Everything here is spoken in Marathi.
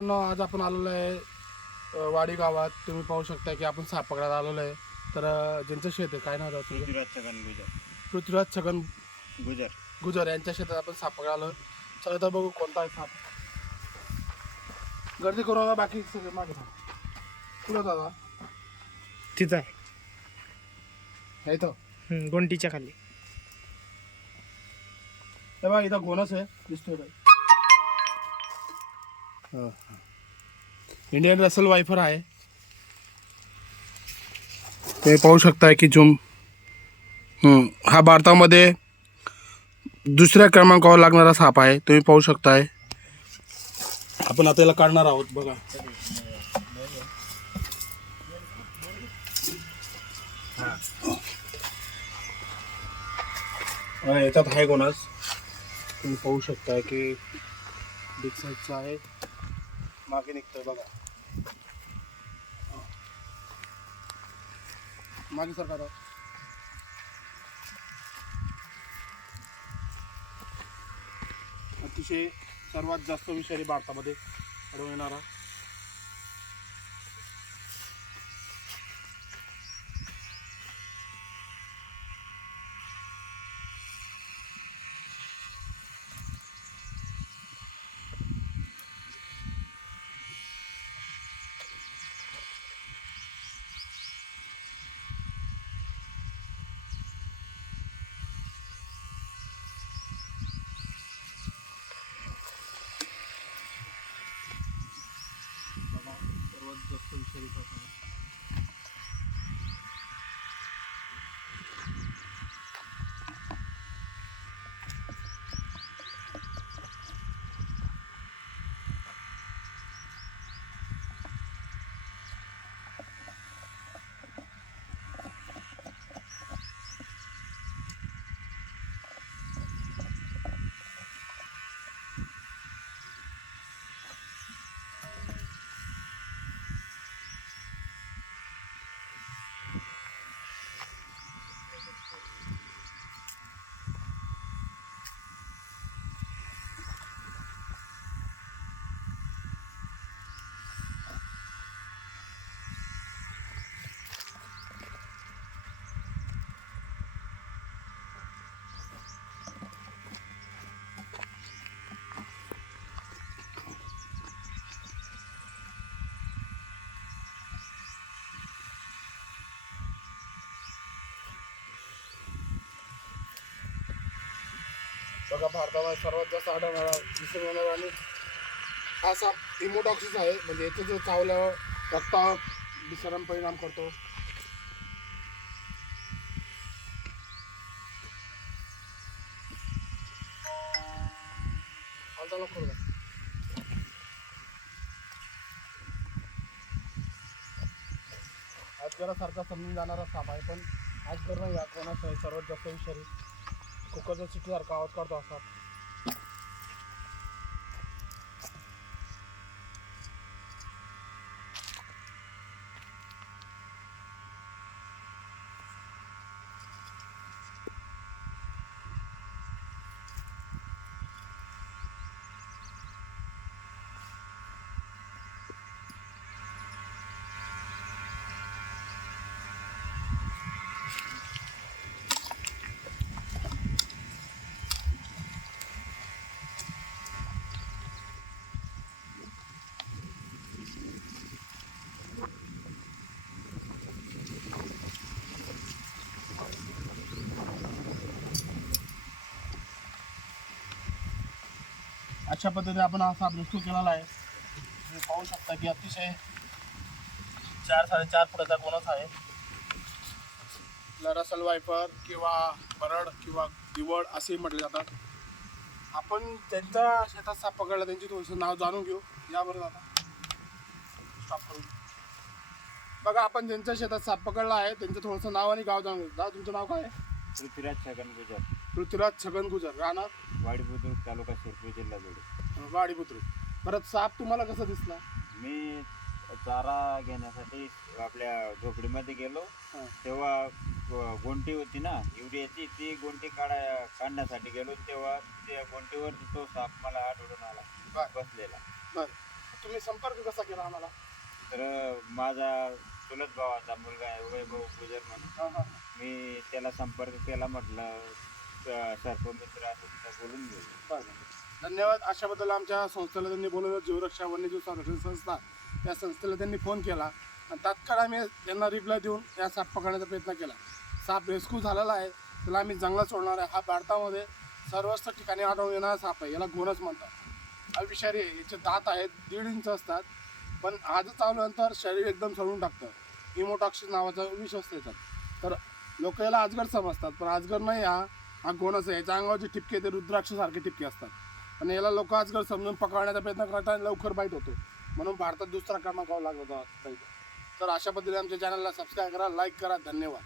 आज आपण आलेलो आहे वाडी गावात. तुम्ही पाहू शकता की आपण साप पकडायला आलेलो आहे. तर ज्यांचं शेत आहे, काय नाव आहे तुझं? पृथ्वीराज छगन गुजर. पृथ्वीराज छगन गुजर गुजर यांच्या शेतात आपण साप पकडायला आलो. चला तर बघू कोणता आहे साप. गर्दी करू नका, बाकी सगळे मागे थांबा. कुठं दादा? तिथं आहे. हे इथं गोंटीच्या खाली. हे बघा, इथं गोनस आहे, दिसतोय बाई. इंडियन रसल वायफर आहे. ते पाहू शकताय की झूम हा भारतामध्ये दुसऱ्या क्रमांकावर लागणारा साप आहे. तुम्ही पाहू शकताय. आपण आता याला काढणार आहोत. बघा, याच्यात आहे गोनस. तुम्ही पाहू शकताय की बिग साईजचा आहे. मागे निघतोय बघा, मागे सरकार. अतिशय सर्वात जास्त विषारी भारतामध्ये आढळून येणारा. बघा, सर्वात जास्त विषारी साप आहे. बघा, भारतामध्ये सर्वात जास्त आढळणारा दिसून येणारा आणि हा साप हिमोटॉक्सिस आहे. म्हणजे याचं जो चावल्यावर रक्तावर विषारी परिणाम करतो. हालचाल नको करू द्या. अजगरासारखा समजून जाणारा साप आहे, पण अजगर नाही. या कोणाचा आहे सर्वात जास्त विषारी. कुकरच्या चिठीसारखा आवाज काढतो असा. अशा पद्धतीने आपण हा साप रेस्क्यू केलेला आहे. तुम्ही पाहू शकता की अतिशय 4-4.5 फुटाचा गोनस आहे. रसल वायपर किंवा बरड किंवा दिवड असेही म्हटले जातात. आपण ज्यांच्या शेतात साप पकडला त्यांची थोडंसं नाव जाणून घेऊ. याबरोबर आता स्टॉप करू. बघा, आपण ज्यांच्या शेतात साप पकडला आहे त्यांचं थोडंसं नाव आणि गाव जाणून घेऊ. दादा, तुमचं नाव काय आहे? पृथ्वीराज छगन गुजर. पृथ्वीराज छगन गुजर. राहणार वाडी बुद्रुक, तालुका शिरपूर, जिल्हा जोडी. वाडी बुद्रुक. परत साप तुम्हाला कसा दिसला? मी चारा घेण्यासाठी आपल्या झोपडीमध्ये गेलो. तेव्हा गोंटी होती ना युरियाची, ती गोंटी काढण्यासाठी गेलो. तेव्हा त्या गोंटीवर तो साप मला आढळून आला बसलेला. बरं, तुम्ही संपर्क कसा केला आम्हाला? तर माझा चुलत भावाचा मुलगा आहे वैभव गुजर म्हणून. हां हां. मी त्याला संपर्क केला, म्हटलं सर्पमित्र असं तिथं बोलून घेऊ. बरं. धन्यवाद. अशाबद्दल आमच्या संस्थेला त्यांनी बोलवलं, जीवरक्षा वन्यजीव संरक्षण संस्था या संस्थेला त्यांनी फोन केला आणि तात्काळ आम्ही त्यांना रिप्लाय देऊन या साप पकडण्याचा प्रयत्न केला. साप रेस्क्यू झालेला आहे, त्याला आम्ही जंगलात सोडणार आहे. हा भारतामध्ये सर्वच ठिकाणी आढळून येणारा साप आहे, याला घोणच म्हणतात. अविषारी आहे, याचे दात आहेत 1.5 इंच असतात, पण आज चावल्यानंतर शरीर एकदम सडून टाकतं. इमोटॉक्सिस नावाचा विष असतो याच्यात. तर लोक याला अजगर समजतात, पण अजगर नाही, हा घोणच आहे. याच्या अंगावरचे ठिपके ते रुद्राक्षसारखे ठिपके असतात, आणि याला लोक अजगर समजून पकडण्याचा प्रयत्न करतात आणि लवकर बाईट होतो, म्हणून भारतात दुसरा क्रमांकावर लागला होता. तर अशा पद्धतीने आमच्या चॅनलला सबस्क्राईब करा, लाईक करा. धन्यवाद.